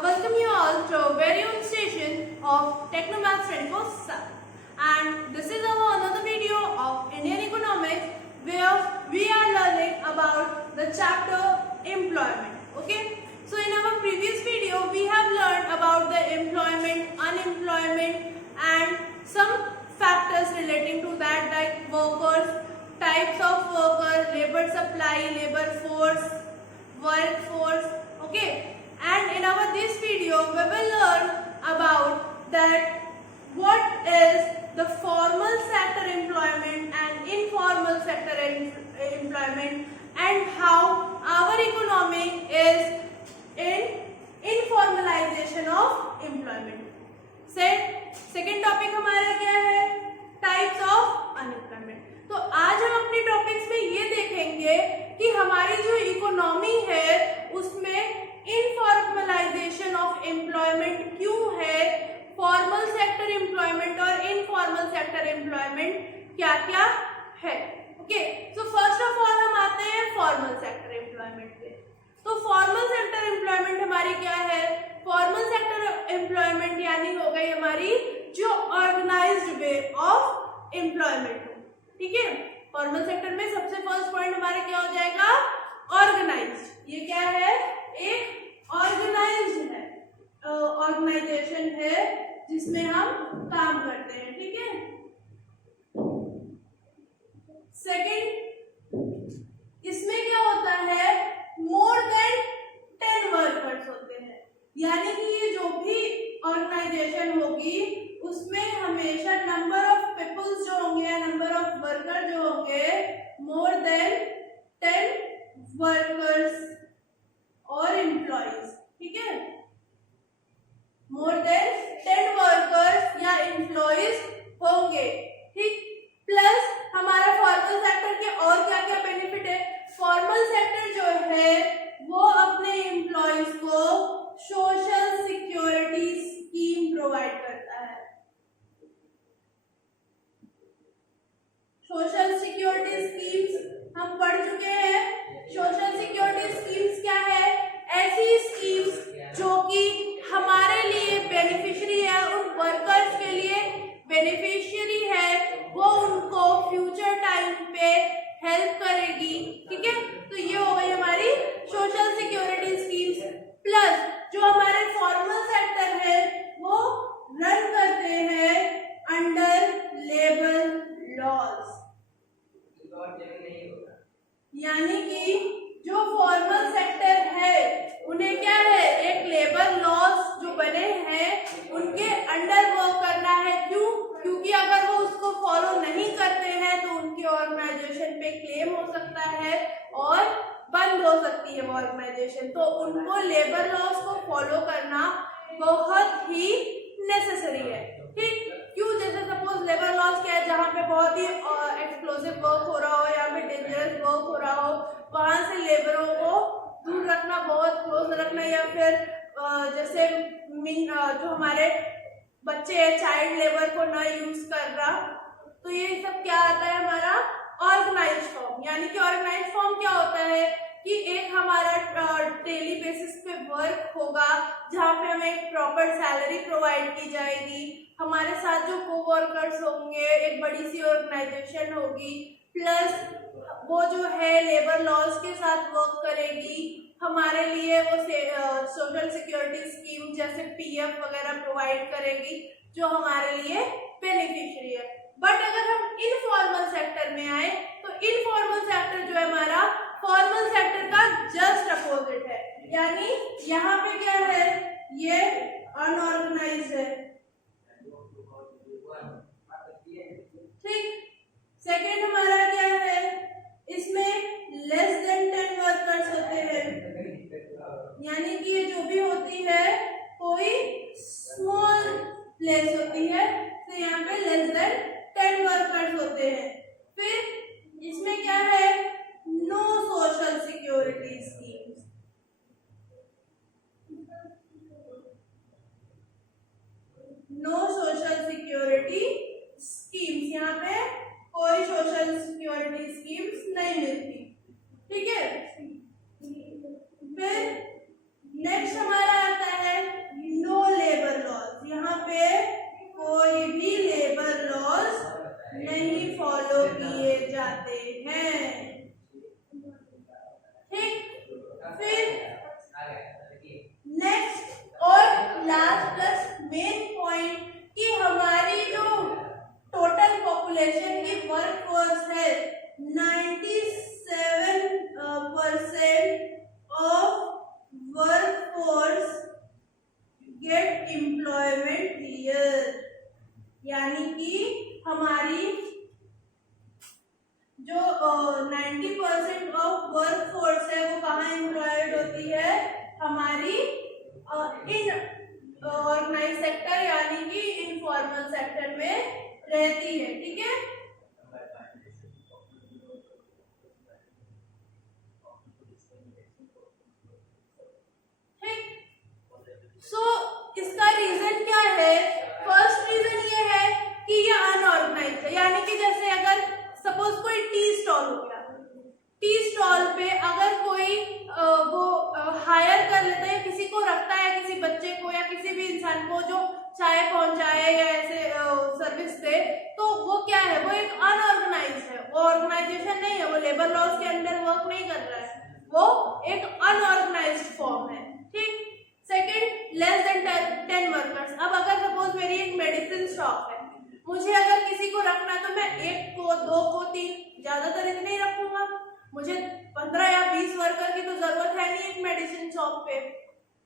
I welcome you all to our very own station of Technomaths 24/7. And this is our another video of Indian economics where we are learning about the chapter employment. Okay. So in our previous video we have learned about the employment, unemployment and some factors relating to that like workers, types of workers, labor supply, labor force, workforce. Okay. And in our this video we will learn about that what is the formal sector employment and informal sector employment and how our economy is in informalization of employment. Second topic हमारा क्या है? Types of unemployment. तो आज हम अपने topics में ये देखेंगे कि हमारी जो इकोनॉमी है उसमें इनफॉर्मलाइजेशन ऑफ एम्प्लॉयमेंट क्यों है, फॉर्मल सेक्टर एम्प्लॉयमेंट और इनफॉर्मल सेक्टर एम्प्लॉयमेंट क्या क्या है। Okay, so first of all हम आते हैं फॉर्मल सेक्टर एम्प्लॉयमेंट पे। तो फॉर्मल सेक्टर एम्प्लॉयमेंट हमारी क्या है? फॉर्मल सेक्टर एम्प्लॉयमेंट यानी हो गई हमारी जो ऑर्गेनाइज्ड वे ऑफ एम्प्लॉयमेंट हो। ठीक है, फॉर्मल सेक्टर में सबसे फर्स्ट पॉइंट हमारा क्या हो जाएगा? ऑर्गेनाइज्ड। ये क्या है? एक ऑर्गेनाइज्ड है, ऑर्गेनाइजेशन है जिसमें हम काम करते हैं। ठीक है। सेकंड, इसमें क्या होता है? मोर देन 10 वर्कर्स होते हैं, यानी कि ये जो भी ऑर्गेनाइजेशन होगी उसमें हमेशा नंबर ऑफ पीपल्स जो होंगे, नंबर ऑफ वर्कर जो होंगे, मोर देन 10 वर्कर्स और एम्प्लॉइज। ठीक है, मोर देन 10 वर्कर्स या एम्प्लॉइज होंगे। ठीक, प्लस हमारा फॉर्मल सेक्टर के और क्या क्या बेनिफिट है? फॉर्मल सेक्टर जो है वो अपने एम्प्लॉइज को सोशल सिक्योरिटी स्कीम प्रोवाइड करता है। सोशल सिक्योरिटी स्कीम्स हम पढ़ चुके हैं। सोशल सिक्योरिटी स्कीम्स क्या है? ऐसी स्कीम्स जो कि हमारे लिए बेनिफिशियरी है, उन वर्कर्स के लिए बेनिफिशियरी है, वो उनको फ्यूचर टाइम पे हेल्प करेगी। ठीक है, तो ये हो गई हमारी सोशल सिक्योरिटी स्कीम्स। प्लस जो हमारे फॉर्मल सेक्टर है वो रन करते हैं अंडर लेबर लॉज, यानी कि जो फॉर्मल सेक्टर है उन्हें क्या है? एक लेबर लॉज जो बने हैं उनके अंडर वर्क करना है। क्यों? क्योंकि अगर वो उसको फॉलो नहीं करते हैं तो उनकी ऑर्गेनाइजेशन पे क्लेम हो सकता है और बंद हो सकती है वो ऑर्गेनाइजेशन। तो उनको लेबर लॉज को फॉलो करना बहुत ही नेसेसरी है। ठीक, क्यों? जैसे सपोज लेबर लॉज क्या है? जहाँ पे बहुत ही एक्सप्लोसिव वर्क हो रहा हो या फिर डेंजरस वर्क हो रहा हो, वहां से लेबरों को दूर रखना, बहुत क्लोज रखना, या फिर जैसे जो हमारे बच्चे हैं चाइल्ड लेबर को ना यूज करना। तो ये सब क्या आता है? हमारा ऑर्गेनाइज्ड फॉर्म। यानी कि ऑर्गेनाइज्ड फॉर्म क्या होता है कि एक हमारा डेली बेसिस पे वर्क होगा जहाँ पे हमें एक प्रॉपर सैलरी प्रोवाइड की जाएगी, हमारे साथ जो कोवर्कर्स होंगे, एक बड़ी सी ऑर्गेनाइजेशन होगी, प्लस वो जो है लेबर लॉज के साथ वर्क करेगी, हमारे लिए वो सोशल सिक्योरिटी स्कीम जैसे पीएफ वगैरह प्रोवाइड करेगी जो हमारे लिए बेनिफिशियरी है। बट अगर हम इनफॉर्मल सेक्टर में आए तो इनफॉर्मल सेक्टर जो है हमारा फॉर्मल सेक्टर का जस्ट अपोजिट है, यानी यहाँ पे क्या है? ये अनऑर्गेनाइज्ड है। ठीक, सेकेंड हमारा क्या है? इसमें लेस देन 10 वर्कर्स होते हैं, यानी कि ये जो भी होती है कोई स्मॉल प्लेस होती है, तो यहाँ पे लेस देन 10 वर्कर्स होते हैं। फिर इसमें क्या है? No social security schemes. No social security schemes, यहाँ पे कोई सोशल सिक्योरिटी स्कीम्स नहीं मिलती। ठीक है, फिर नेक्स्ट हमारा आता है इंडस्ट्रियल, यानी कि हमारी जो 90% ऑफ वर्क फोर्स है वो कहाँ एम्प्लॉयड होती है, हमारी इन ऑर्गेनाइज सेक्टर यानी कि इनफॉर्मल सेक्टर में रहती है। ठीक है, सो इसका रीजन क्या है? फर्स्ट रीजन ये है कि ये अनऑर्गेनाइज है, यानी कि जैसे अगर सपोज कोई टी स्टॉल हो गया, टी स्टॉल पे अगर कोई वो हायर कर लेता है, किसी को रखता है, किसी बच्चे को या किसी भी इंसान को जो चाय पहुंचाए या ऐसे सर्विस दे, तो वो क्या है, वो एक अनऑर्गेनाइज है, वो ऑर्गेनाइजेशन नहीं है, वो लेबर लॉज के अंडर वर्क नहीं कर रहा है, वो एक अनऑर्गेनाइज्ड फॉर्म है। ठीक, सेकंड, लेस देन 10 वर्कर्स। अब अगर सपोज मेरी एक मेडिसिन शॉप है, मुझे अगर किसी को रखना है तो मैं 1 को 2 को 3, ज्यादातर इतने ही रखूंगा, मुझे 15 या 20 वर्कर की तो जरूरत है नहीं एक मेडिसिन शॉप पे।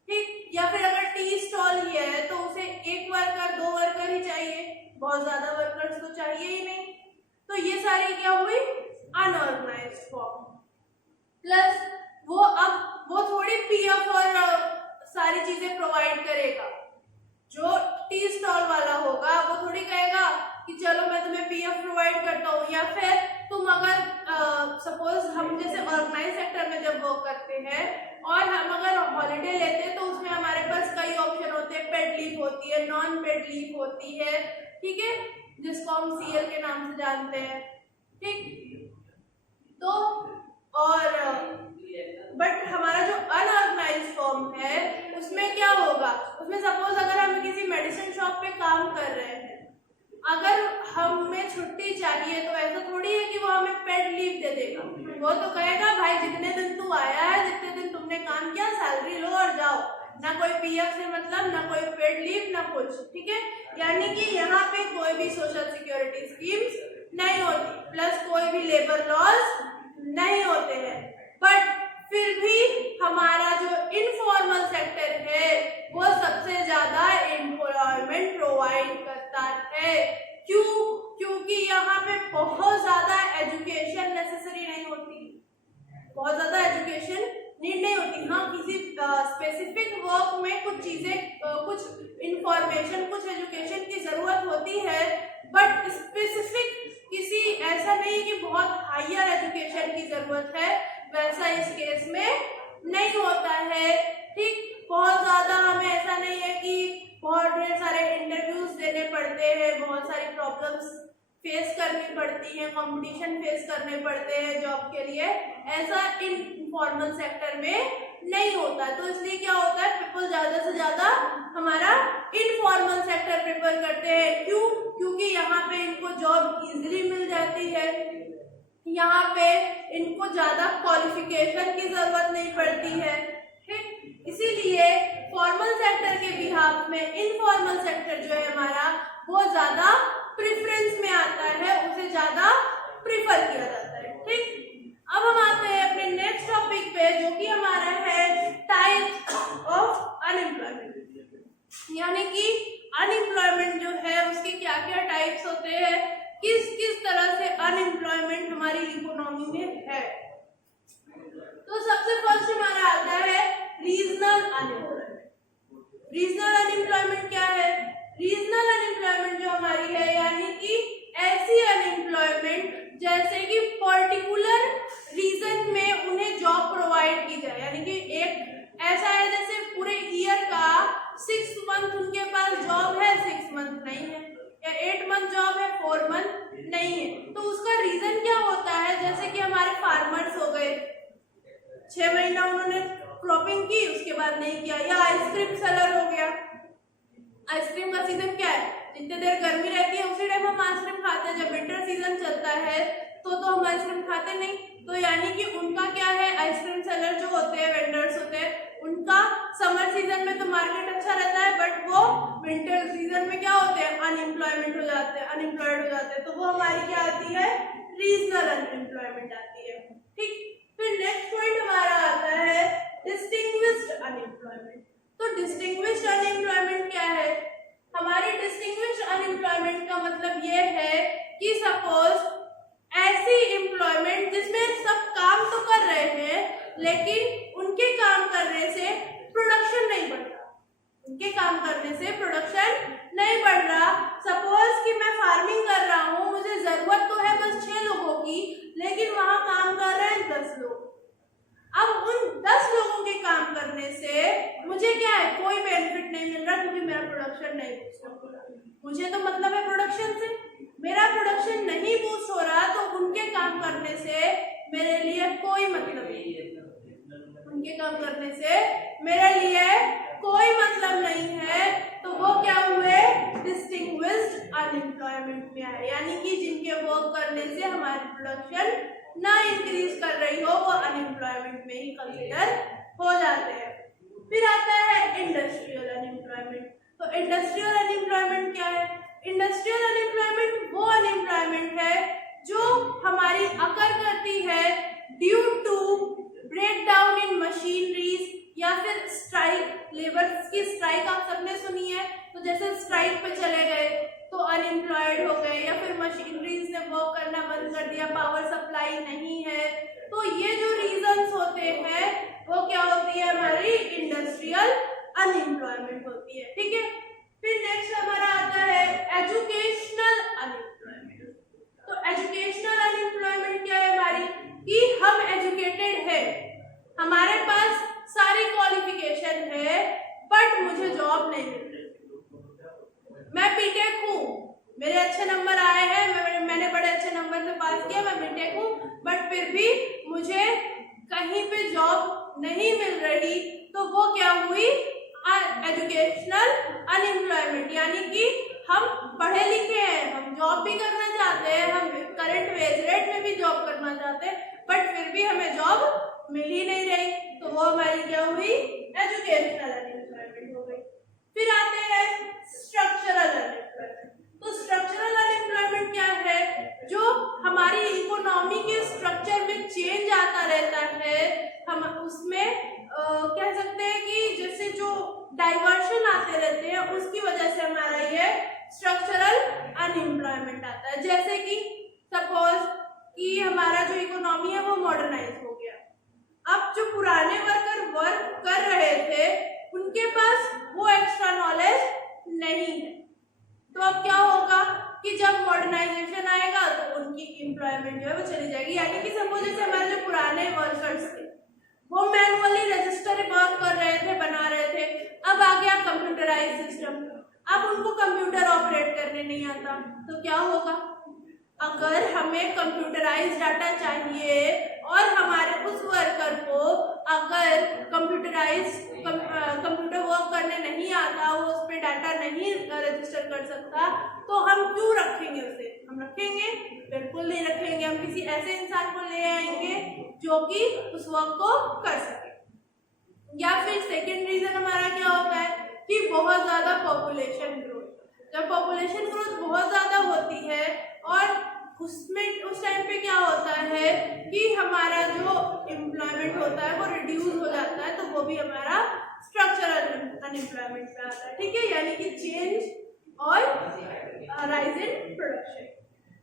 ठीक, या फिर अगर टी स्टॉल ही है तो उसे 1 वर्कर 2 वर्कर ही चाहिए, बहुत ज्यादा वर्कर्स तो चाहिए ही नहीं। तो ये सारी क्या हुई, अनऑर्गेनाइज्ड फॉर्म। प्लस वो थोड़ी पीएफ और सारी चीजें प्रोवाइड करेगा, जो टी स्टॉल वाला होगा वो थोड़ी कहेगा कि चलो मैं तुम्हें पीएफ प्रोवाइड करता हूँ, या फिर तुम अगर सपोज हम जैसे ऑर्गेनाइज सेक्टर में जब वर्क करते हैं और हम अगर हॉलिडे लेते हैं तो उसमें हमारे पास कई ऑप्शन होते हैं, पेड लीव होती है, नॉन पेड लीव होती है, ठीक है, जिसको हम सीएल के नाम से जानते हैं। ठीक, तो और बट हमारा जो अनऑर्गेनाइज फॉर्म है उसमें क्या होगा, उसमें सपोज अगर हम किसी मेडिसिन शॉप पे काम कर रहे हैं, अगर हमें छुट्टी चाहिए तो ऐसा थोड़ी है कि वो हमें पेड लीव दे देगा, वो तो कहेगा भाई जितने दिन तू आया है, जितने दिन तुमने काम किया, सैलरी लो और जाओ, ना कोई पीएफ से मतलब, ना कोई पेड लीव, ना कुछ। ठीक है, यानी कि यहाँ पे कोई भी सोशल सिक्योरिटी स्कीम्स नहीं होती, प्लस कोई भी लेबर लॉज नहीं होते हैं। बट फिर भी हमारा जो इनफॉर्मल सेक्टर है वो सबसे ज्यादा एम्प्लॉयमेंट प्रोवाइड करता है। क्यों? क्योंकि यहाँ पे बहुत ज्यादा एजुकेशन नेसेसरी नहीं होती, बहुत ज्यादा एजुकेशन नीड नहीं होती। हाँ, किसी स्पेसिफिक वर्क में कुछ चीजें, कुछ इंफॉर्मेशन, कुछ एजुकेशन की जरूरत होती है, बट स्पेसिफिक किसी ऐसा नहीं कि बहुत हायर एजुकेशन की जरूरत है, वैसा इस केस में नहीं होता है। ठीक, बहुत ज्यादा हमें ऐसा नहीं है कि बहुत ढेर सारे इंटरव्यूज देने पड़ते हैं, बहुत सारी प्रॉब्लम्स फेस करनी पड़ती हैं, कंपटीशन फेस करने पड़ते हैं जॉब के लिए, ऐसा इनफॉर्मल सेक्टर में नहीं होता। तो इसलिए क्या होता है, पीपल ज्यादा से ज्यादा हमारा इनफॉर्मल सेक्टर प्रेफर करते हैं। क्यों? क्योंकि यहाँ पे इनको जॉब इजीली मिल जाती है, यहाँ पे इनको ज्यादा क्वालिफिकेशन की जरूरत नहीं पड़ती है। ठीक, इसीलिए फॉर्मल सेक्टर के बिहाफ में इनफॉर्मल सेक्टर जो है हमारा वो ज्यादा प्रेफरेंस में आता है, उसे ज्यादा प्रिफर किया जाता है। ठीक, अब हम आते हैं अपने नेक्स्ट टॉपिक पे जो कि हमारा है टाइप्स ऑफ अनएम्प्लॉयमेंट, यानी कि अनएम्प्लॉयमेंट जो है उसके क्या क्या टाइप्स होते हैं, किस किस तरह से अनएम्प्लॉयमेंट हमारी इकोनॉमी में है। तो सबसे फर्स्ट हमारा आता है रीजनल अनएम्प्लॉयमेंट। रीजनल अनएम्प्लॉयमेंट क्या है? रीजनल अनएम्प्लॉयमेंट जो हमारी है, यानी कि ऐसी अनएम्प्लॉयमेंट जैसे कि पर्टिकुलर रीजन में उन्हें जॉब प्रोवाइड की जाए, यानी कि एक ऐसा है जैसे पूरे ईयर का 6 मंथ उनके पास जॉब है, 6 मंथ नहीं है, या 8 मंथ जॉब है, 4 मंथ नहीं है। तो उसका रीजन क्या होता है, जैसे कि हमारे फार्मर्स हो गए, 6 महीना उन्होंने क्रॉपिंग की, उसके बाद नहीं किया, या आइसक्रीम सेलर हो गया। आइसक्रीम का सीजन क्या है, जितने देर गर्मी रहती है उसी टाइम हम आइसक्रीम खाते हैं, जब विंटर सीजन चलता है तो हम आइसक्रीम खाते नहीं। तो यानी कि उनका क्या है, आइसक्रीम सेलर जो होते हैं, वेंडर्स होते हैं, उनका समर सीजन में तो मार्केट अच्छा रहता है, बट वो विंटर सीजन में क्या होते हैं, अनएम्प्लॉयमेंट हो जाते हैं, अनएम्प्लॉयड हो जाते हैं। तो वो हमारी क्या आती है, रीजनल अनएम्प्लॉयमेंट आती है। ठीक, फिर नेक्स्ट पॉइंट हमारा आता है डिस्टिंग्विश्ड अनएम्प्लॉयमेंट। तो डिस्टिंग्विश्ड अनएम्प्लॉयमेंट क्या है? हमारी डिस्टिंग्विश्ड अनएम्प्लॉयमेंट का मतलब ये है कि सपोज ऐसी एम्प्लॉयमेंट जिसमें सब काम तो कर रहे हैं लेकिन उनके काम करने से प्रोडक्शन नहीं बढ़ रहा, उनके काम करने से प्रोडक्शन नहीं बढ़ रहा। सपोज कि मैं फार्मिंग कर रहा हूँ, मुझे जरूरत तो है बस 6 लोगों की, लेकिन वहां काम कर रहे हैं 10 लोग। अब उन 10 लोगों के काम करने से मुझे क्या है, कोई बेनिफिट नहीं मिल रहा क्योंकि मेरा प्रोडक्शन नहीं बूस्ट हो रहा। मुझे तो मतलब है प्रोडक्शन से, मेरा प्रोडक्शन नहीं बूस्ट हो रहा तो उनके काम करने से मेरे लिए कोई मतलब नहीं है, उनके काम करने से मेरे लिए कोई मतलब नहीं है। तो वो क्या हुए, डिस्टिंग्विश्ड अनएम्प्लॉयमेंट में आए, यानी कि जिनके वर्क करने से हमारी प्रोडक्शन ना इंक्रीज कर रही हो वो अनएम्प्लॉयमेंट में ही कंसिडर हो जाते हैं। फिर आता है इंडस्ट्रियल अनएम्प्लॉयमेंट। तो इंडस्ट्रियल अनएम्प्लॉयमेंट क्या है? इंडस्ट्रियल अनएम्प्लॉयमेंट वो अनएम्प्लॉयमेंट है जो हमारी अकर करती है due to break down in machineries या फिर स्ट्राइक। लेबर्स की स्ट्राइक आप सबने सुनी है, तो जैसे स्ट्राइक पे चले गए तो अनएम्प्लॉयड हो गए, या फिर मशीनरीज ने वर्क करना बंद कर दिया, पावर सप्लाई नहीं है। तो ये जो रीजंस होते हैं वो क्या होती है, हमारी इंडस्ट्रियल अनएम्प्लॉयमेंट होती है। ठीक है, फिर नेक्स्ट हमारा आता है एजुकेशनल अनएम्प्लॉयमेंट। तो एजुकेशनल अनएम्प्लॉयमेंट क्या है हमारी, कि हम एजुकेटेड है, हमारे पास सारी क्वालिफिकेशन है बट मुझे जॉब नहीं मिल रही। मैं बीटेक हूँ, मेरे अच्छे नंबर आए हैं, मैंने बड़े अच्छे नंबर से पास किया, मैं बीटेक हूँ, बट फिर भी मुझे कहीं पे जॉब नहीं मिल रही। तो वो क्या हुई, एजुकेशनल अनएम्प्लॉयमेंट, यानी कि हम पढ़े लिखे हैं, हम जॉब भी करना चाहते हैं, हम करंट वेज रेट में भी जॉब करना चाहते हैं, बट फिर भी हमें जॉब मिल ही नहीं रही। तो वो हमारी क्या हुई, एजुकेशनल अनएम्प्लॉयमेंट हो गई। फिर आते हैं स्ट्रक्चरल अनएम्प्लॉयमेंट। तो स्ट्रक्चरल अनएम्प्लॉयमेंट क्या है, जो हमारी इकोनॉमी के स्ट्रक्चर में चेंज आता रहता है। हम उसमें कह सकते हैं कि जैसे जो डाइवर्शन आते रहते हैं उसकी वजह से हमारा ये स्ट्रक्चरल अनएम्प्लॉयमेंट आता है। जैसे कि सपोज कि हमारा जो इकोनॉमी है वो मॉडर्नाइज हो गया, अब जो पुराने वर्कर वर्क कर रहे थे उनके पास वो एक्स्ट्रा नॉलेज नहीं है। तो अब क्या होगा कि जब मॉडर्नाइजेशन आएगा तो उनकी एम्प्लॉयमेंट जो है वो चली जाएगी। यानी कि सपोज जैसे हमारे जो पुराने वर्कर्स थे वो मैनुअली रजिस्टर वर्क कर रहे थे, बना रहे थे, अब आ गया कंप्यूटराइज सिस्टम, अब उनको कंप्यूटर ऑपरेट करने नहीं आता। तो क्या होगा, अगर हमें कंप्यूटराइज डाटा चाहिए और हमारे उस वर्कर को अगर कंप्यूटर वर्क करने नहीं आता, वो उस पर डाटा नहीं रजिस्टर कर सकता, तो हम क्यों रखेंगे उसे? हम रखेंगे? बिल्कुल नहीं रखेंगे। हम किसी ऐसे इंसान को ले आएंगे जो कि उस वर्क को कर सके। या फिर सेकेंड रीजन हमारा क्या होता है कि बहुत ज्यादा पॉपुलेशन ग्रोथ। जब पॉपुलेशन ग्रोथ बहुत ज्यादा होती है और उसमें उस टाइम पे क्या होता है कि हमारा जो एम्प्लॉयमेंट होता है वो रिड्यूस हो जाता है, तो वो भी हमारा स्ट्रक्चरल अनएम्प्लॉयमेंट पे आता है। ठीक है, यानी कि चेंज और राइज इन प्रोडक्शन।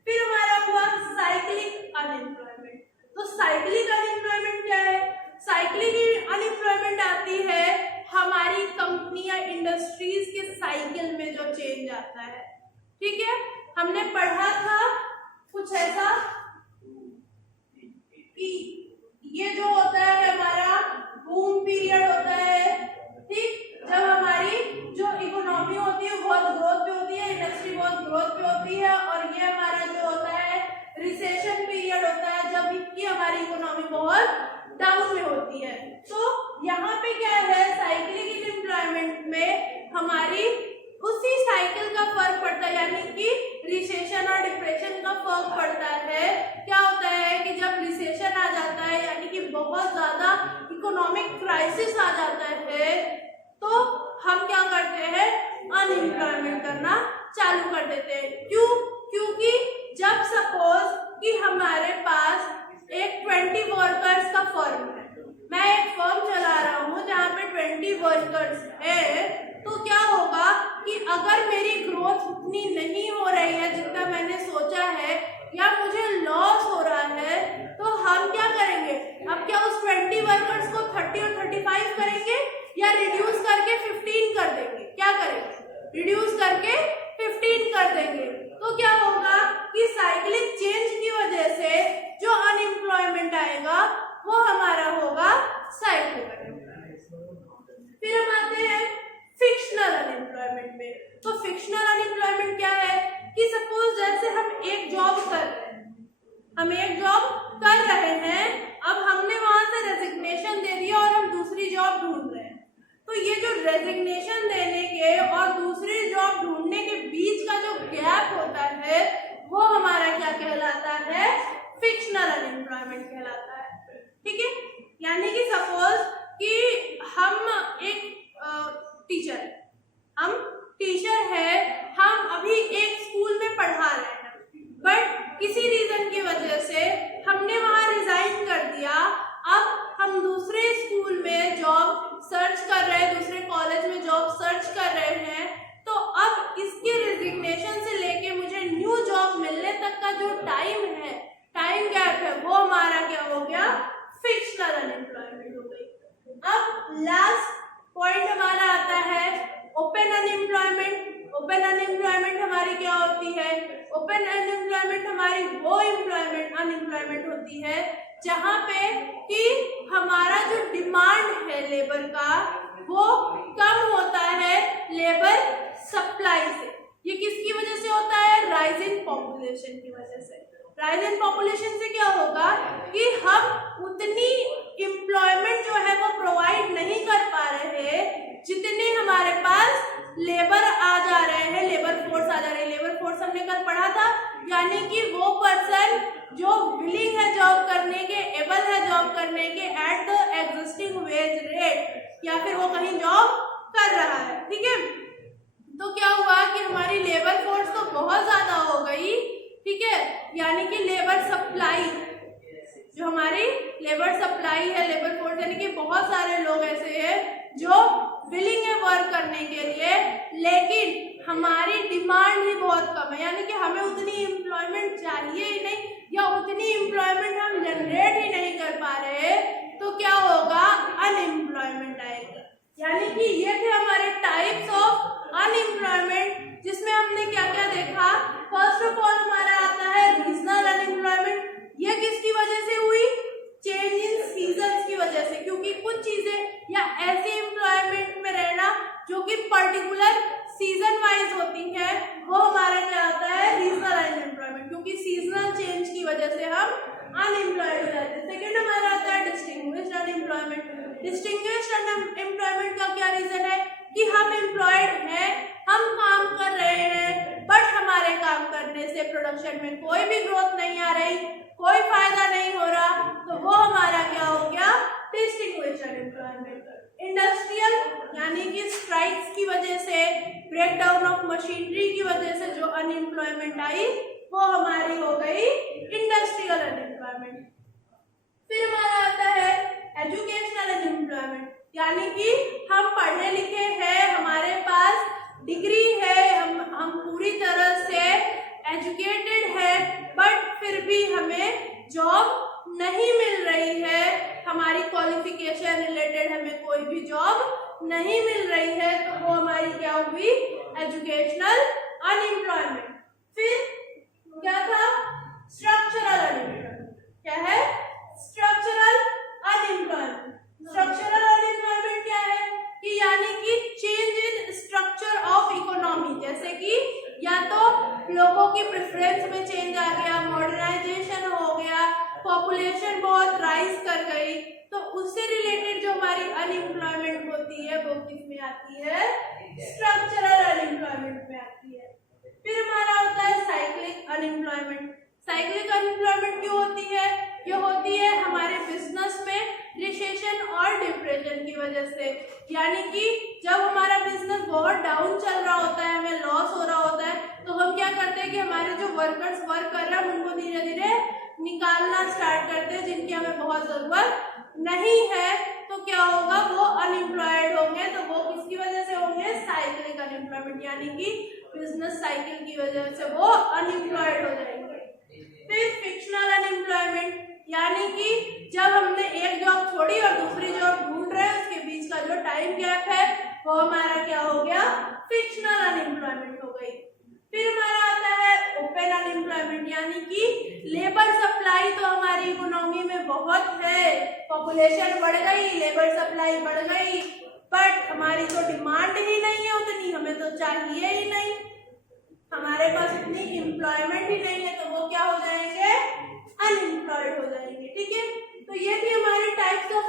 फिर हमारा हुआ साइक्लिक अनएम्प्लॉयमेंट। तो साइक्लिक अनएम्प्लॉयमेंट क्या है? साइक्लिक अनएम्प्लॉयमेंट आती है हमारी कंपनी या इंडस्ट्रीज के साइकिल में जो चेंज आता है। ठीक है, हमने पढ़ा था कुछ ऐसा कि ये जो होता है हमारा बूम पीरियड होता है, ठीक, जब हमारी जो इकोनॉमी होती है बहुत ग्रोथ पे होती है, इंडस्ट्री बहुत ग्रोथ पे होती है, और ये हमारा जो होता है रिसेशन पीरियड होता है जब कि हमारी इकोनॉमी बहुत डाउन में होती है। तो यहाँ पे क्या है, साइक्लिक अनएम्प्लॉयमेंट में हमारी उसी साइकिल का फर्क पड़ता है, यानी कि रिसेशन और डिप्रेशन का फर्क पड़ता है। क्या होता है कि जब रिसेशन आ जाता है, यानी कि बहुत ज्यादा इकोनॉमिक क्राइसिस आ जाता है, तो हम क्या करते हैं, अनएम्प्लॉयमेंट करना चालू कर देते हैं। क्यों? क्योंकि जब सपोज कि हमारे पास एक 20 वर्कर्स का फर्म है, मैं एक फर्म चला रहा हूँ जहाँ पे 20 वर्कर्स है, तो क्या होगा कि अगर मेरी ग्रोथ उतनी नहीं हो रही है जितना मैंने सोचा है या मुझे लॉस हो रहा है, तो हम क्या करेंगे? अब क्या उस 20 वर्कर्स को 30 और 35 करेंगे या रिड्यूस करके 15 कर देंगे? क्या करेंगे? रिड्यूस करके 15 कर देंगे। तो क्या होगा कि साइक्लिक चेंज की वजह से जो अनएम्प्लॉयमेंट आएगा वो हमारा होगा साइक्लिक अनएम्प्लॉयमेंट। फिर हम आते हैं फिक्शनल अनएम्प्लॉयमेंट में। तो फिक्शनल अनएम्प्लॉयमेंट क्या है कि सपोज जैसे हम एक जॉब कर रहे हैं, अब हमने वहां से रेजिग्नेशन दे दिया और हम दूसरी जॉब ढूंढ रहे हैं। तो ये जो रेजिग्नेशन देने के और दूसरी जॉब ढूंढने के बीच का जो गैप होता है वो हमारा क्या कहलाता है? फिक्शनल अनएम्प्लॉयमेंट कहलाता है। ठीक है, यानी कि सपोज कि हम एक टीचर है, हम अभी एक स्कूल में पढ़ा रहे हैं, बट किसी रीजन की वजह से हमने वहां रिजाइन कर दिया। अब हम दूसरे स्कूल में जॉब सर्च कर रहे हैं, दूसरे कॉलेज में जॉब सर्च कर रहे हैं। तो अब इसके रेजिग्नेशन से लेके मुझे न्यू जॉब मिलने तक का जो टाइम गैप है वो हमारा क्या हो गया? फिक्शनल अनएम्प्लॉयमेंट हो गई। अब लास्ट पॉइंट हमारा आता है ओपन अनएम्प्लॉयमेंट। ओपन अनएम्प्लॉयमेंट हमारी क्या होती है? ओपन अनएम्प्लॉयमेंट हमारी वो अनएम्प्लॉयमेंट होती है जहां पे कि हमारा जो डिमांड है लेबर का वो कम होता है लेबर सप्लाई से। ये किसकी वजह से होता है? राइज इन पॉपुलेशन की वजह से। राइज इन पॉपुलेशन से क्या होगा कि हम उतनी एम्प्लॉयमेंट जो है वो प्रोवाइड नहीं कर पा रहे जितने हमारे पास लेबर आ जा रहे हैं, लेबर फोर्स आ जा रही है। लेबर फोर्स हमने कल पढ़ा था, यानी कि वो पर्सन जो विलिंग है जॉब करने के, एबल है जॉब करने के at the existing wage rate, या फिर वो कहीं जॉब कर रहा है। ठीक है, तो क्या हुआ कि हमारी लेबर फोर्स तो बहुत ज्यादा हो गई। ठीक है, यानी कि लेबर सप्लाई, जो हमारी लेबर सप्लाई है, लेबर फोर्स, यानी कि बहुत सारे लोग ऐसे हैं जो विलिंग है वर्क करने के लिए, लेकिन हमारी डिमांड ही बहुत कम है, यानी कि हमें उतनी एम्प्लॉयमेंट चाहिए ही नहीं या उतनी एम्प्लॉयमेंट हम जनरेट ही नहीं कर पा रहे। तो क्या होगा? अनएम्प्लॉयमेंट आएगी। यानी कि ये थे हमारे टाइप्स ऑफ अनएम्प्लॉयमेंट, जिसमें हमने क्या क्या देखा। फर्स्ट ऑफ ऑल हमारा आता है रीजनल अनएम्प्लॉयमेंट। ये किसकी वजह से हुई? चेंज इन सीजन्स की वजह से, क्योंकि कुछ चीजें या ऐसे एम्प्लॉयमेंट में रहना जो कि पर्टिकुलर सीजन वाइज होती है, वो हमारा क्या आता है? रीजनल अनएम्प्लॉयमेंट, क्योंकि सीजनल चेंज की वजह से हम अनएम्प्लॉयड हो जाते हैं। सेकेंड हमारा आता है डिस्टिंग्विश्ड अनएम्प्लॉयमेंट। डिस्टिंग्विश्ड अनएम्प्लॉयमेंट का क्या रीजन है कि हम एम्प्लॉयड हैं, हम काम कर रहे हैं, बट हमारे काम करने से प्रोडक्शन में कोई भी ग्रोथ नहीं आ रही, कोई फायदा नहीं हो रहा, तो वो हमारा क्या हो गया? Distinguished unemployment. इंडस्ट्रियल, यानी कि स्ट्राइक्स की वजह से, ब्रेकडाउन ऑफ मशीनरी की वजह से जो अनएम्प्लॉयमेंट आई वो हमारी हो गई इंडस्ट्रियल अनएम्प्लॉयमेंट। फिर हमारा आता है एजुकेशनल अनएम्प्लॉयमेंट, यानी कि हम पढ़े लिखे हैं, हमारे पास डिग्री है, हम पूरी तरह से एजुकेटेड है, बट फिर भी हमें जॉब नहीं मिल रही है, हमारी क्वालिफिकेशन रिलेटेड हमें कोई भी जॉब नहीं मिल रही है, तो वो हमारी क्या हुई? Educational unemployment. फिर क्या था? Structural unemployment. क्या है? Structural unemployment. स्ट्रक्चरल अनएम्प्लॉयमेंट क्या है कि यानी कि change in structure of economy, जैसे कि या तो लोगों की प्रेफरेंस में चेंज आ गया, मॉडर्नाइजेशन हो गया, पॉपुलेशन बहुत राइज कर गई, तो उससे रिलेटेड जो हमारी अनएम्प्लॉयमेंट होती है वो किस में आती है? स्ट्रक्चरल अनएम्प्लॉयमेंट में आती है। फिर हमारा होता है साइक्लिक अनएम्प्लॉयमेंट। साइक्लिक अनएम्प्लॉयमेंट क्यों होती है? ये होती है हमारे बिजनेस में रिसेशन और डिप्रेशन की वजह से, यानी कि जब हमारा बिजनेस बहुत डाउन चल रहा होता है, हमें लॉस हो रहा होता है, तो हम क्या करते हैं कि हमारे जो वर्कर्स वर्क कर रहे हैं उनको धीरे धीरे निकालना स्टार्ट करते हैं, जिनकी हमें बहुत जरूरत नहीं है। तो क्या होगा? वो अनएम्प्लॉयड होंगे। तो वो किसकी वजह से होंगे? साइक्लिक अनएम्प्लॉयमेंट अनएम्प्लॉयमेंट, यानी कि बिजनेस साइकिल की वजह से वो अनएम्प्लॉयड हो जाएंगे। फिर फिक्शनल अनएम्प्लॉयमेंट, यानी कि जब हमने एक जॉब छोड़ी और दूसरी जॉब ढूंढ रहे हैं, उसके बीच का जो टाइम गैप है वो हमारा क्या हो गया, फिक्शनल अनएम्प्लॉयमेंट हो गई। फिर हमारा आता है ओपन अनएम्प्लॉयमेंट, यानी कि लेबर सप्लाई तो हमारी इकोनॉमी में बहुत है, पॉपुलेशन बढ़ गई, लेबर सप्लाई बढ़ गई, बट हमारी तो डिमांड ही नहीं है उतनी, हमें तो चाहिए ही नहीं, हमारे पास इतनी एम्प्लॉयमेंट ही नहीं है, तो वो क्या हो जाएंगे, अनएम्प्लॉयड हो जाएंगे। ठीक है, तो ये थी हमारी types of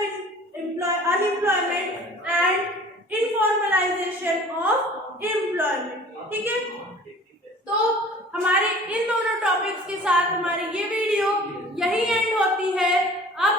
unemployment and informalisation of employment. ठीक है, तो हमारे इन दोनों टॉपिक्स के साथ हमारी ये वीडियो यही एंड होती है। अब